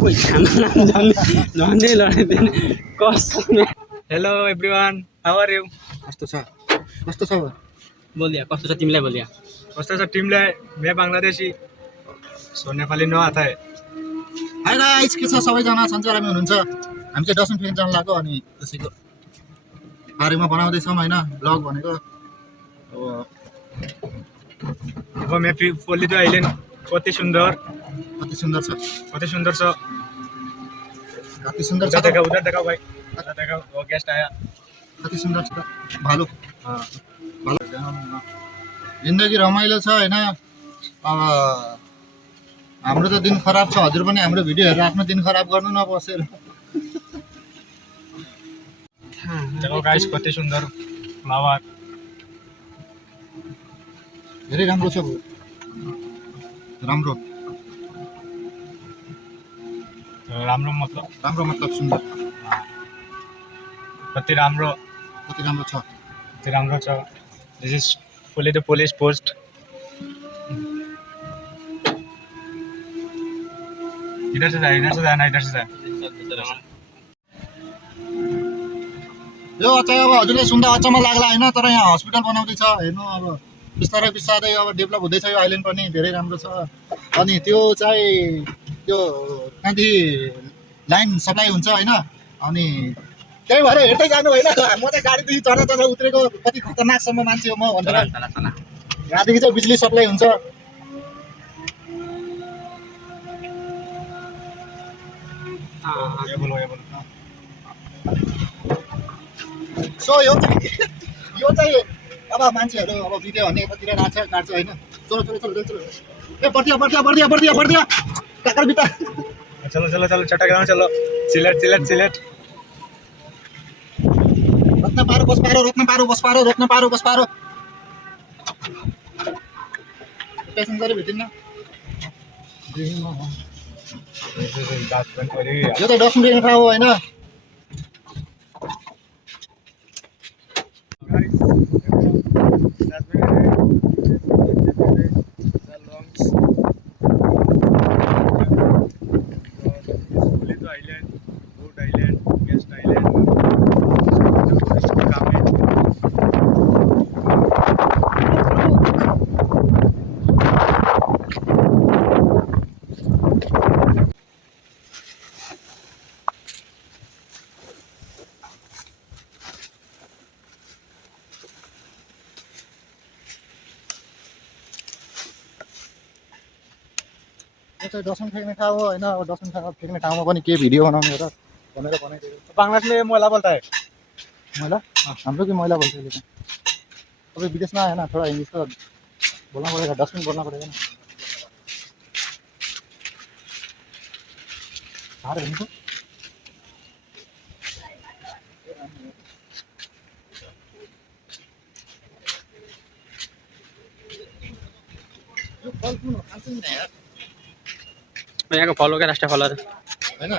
कोई झन्डै लडाइदिने कस्तो। Hello everyone, how are you? कस्तो छ बोलिया कस्तो छ तिमीलाई बोलिया कस्तो छ टिमलाई? मैं बांग्लादेशी, सो नेपाली नो आता है। हाई गाइस, के छ सबैजना? सन्चै आरामै हुनुहुन्छ? हामी चाहिँ डसन फेरि जान लाग्यो अनि त्यसैको बारेमा बनाउँदैछौँ होइन ब्लग भनेको। अब मैं पोलिदो आइलैंड कति सुन्दर छ कति सुन्दर छ। कति सुन्दर छ उधर देखा भाई, उधर देखा, वो गेस्ट आया। कति सुन्दर छ भालु हाँ, भालु जिन्दगी रमाइलो छ होइन। अब हाम्रो त दिन खराब छ, हजुर पनि हाम्रो भिडियो हेरेर आफ्नो दिन खराब गर्नु न बसेर। देखो गाइस कति सुन्दर फ्लावर, धेरै राम्रो छ राम्रो राम्रो मतलब सुन्दर कति राम्रो छ। दिस इज पोलिदो पुलिस पोस्ट। इधर से जाना इधर से जा। यो चाहिँ अब हजुरलाई सुन्दा अचम्म लाग्ला होइन, तर यहाँ हस्पिटल बनाउँदैछ हेर्नु। अब बिस्तारै बिस्तारै अब डेभलप हुँदैछ यो आइल्यान्ड पनि, धेरै राम्रो छ। अनि त्यो चाहिँ त्यो कहाँदेखि लाइन सप्लाई हुन्छ होइन, अनि त्यही भएर हेर्दै जानु होइन। म चाहिँ गाडीदेखि चढ्दा उत्रेको कति खतरनाकसम्म मान्छे हो म भनेर। यहाँदेखि चाहिँ बिजुली सप्लाई हुन्छ। ये बोलो सो यो चाहिँ अब मान्छेहरू अब भिडियो भने यतातिर काट्छ होइन। चलो ए बढिया टाकर बिता। चलो चट्टाग्राम चलो। सिलेट रत्न पारो बस पारो प्यासेन्जरै भेटिन्न। यो त डस्टबिन देख्ने ठाउँ हो होइन। चाहिँ डसन फ्याँक्ने ठाउँ हो होइन। अब डसन फ्याँक्ने ठाउँमा पनि के भिडियो बनाउने र भनेर बनाइदिएको। बांग्लादेश में मैला बोलता है। मैला हाम्रो कि मैला बोल्छ अहिले चाहिँ। अभी विदेशमा आएन, थोड़ा इंग्लिश तो बोलना पड़ेगा, डस्टबिन बोलना पड़ेगा ना। बाहर हेर्नु यो फल कुन हो खान्छ नि यार। यहाँको फल हो क्या राष्ट्रिय फलहरू हैन।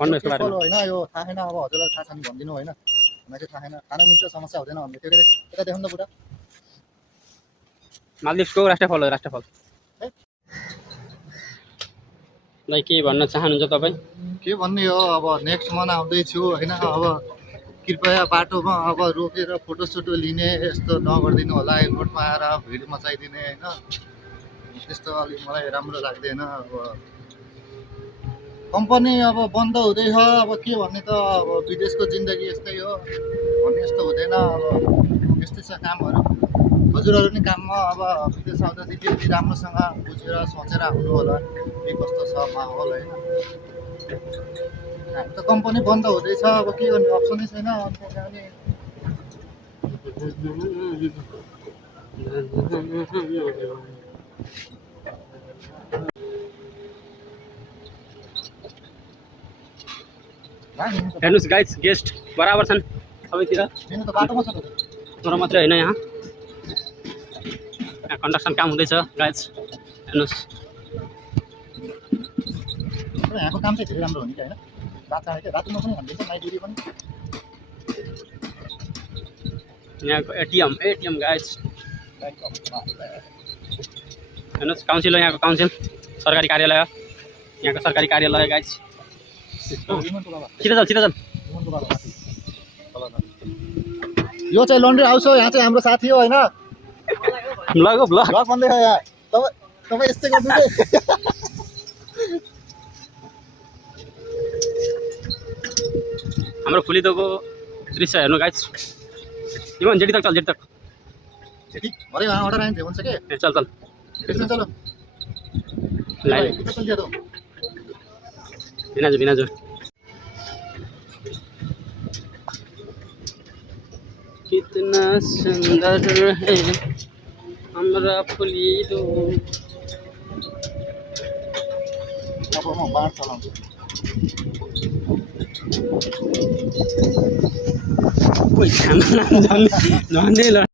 भन्नु यसको बारेमा होइन यो थाहा छैन। अब हजुरलाई थाहा छ भने भनिदिनु होइन। मलाई चाहिँ थाहा छैन, खान मिल्छ समस्या हुँदैन भन्दै थियो। यता देखाउनु त बुढा। मालदिप्सको राष्ट्रिय फल हो राष्ट्रिय फल। दाइ के भन्न चाहनुहुन्छ तपाईँ? के भन्ने हो, अब नेक्स्ट मन्थ आउँदैछु होइन। अब कृपया बाटोमा अब रोकेर फोटोसोटो लिने यस्तो नगरिदिनु होला। रोडमा आएर भिड मचाइदिने होइन, त्यस्तो अलिक मलाई राम्रो लाग्दैन। अब कम्पनी अब बन्द हुँदैछ, अब के भन्ने त। अब विदेशको जिन्दगी यस्तै हो, भन्ने यस्तो हुँदैन। अब यस्तै छ कामहरू। हजुरहरू नि काममा अब विदेश आउँदाखेरि अलि राम्रोसँग बुझेर सोचेर आउनु होला के कस्तो छ माहौल होइन। हामी त कम्पनी बन्द हुँदैछ, अब के गर्ने अप्सनै छैन। हेर्नुहोस् गाइस, गेस्ट बराबर छन् सबैतिर। दिनु त बाटोमा छ त। तर मात्रै होइन, यहाँ कन्स्ट्रक्सन काम हुँदैछ गाइस, हेर्नुहोस्। यहाँको काम चाहिँ धेरै राम्रो हो नि होइन। रात चाँडै क्या रातिमा पनि हालिदिन्छ नाइट ड्युटी पनि यहाँको एटिएम गाइस हेर्नुहोस् काउन्सिल हो यहाँको काउन्सिल सरकारी कार्यालय हो यहाँको सरकारी कार्यालय गाइस विमनको बाबा छिटो चल विमनको बाबा माथि तल न। यो चाहिँ लन्ड्री हाउस हो यहाँ चाहिँ हाम्रो साथी हो होइन ब्लग हो ब्लग ब्लग भन्दै यहाँ तपाईँ यस्तै गर्नु चाहिँ हाम्रो फुलिदोको दृश्य हेर्नु गाइस इमान जेडी तक ठीक भरे वहाँ ऑर्डर आए थे उनसे के ए, चल फिर से चलो लाइन कितना चल दिया तो बिनाजु कितना सुंदर है हमरा फुलिदो अब म बाँड चलाउँछु कोही खाना झन्डै ल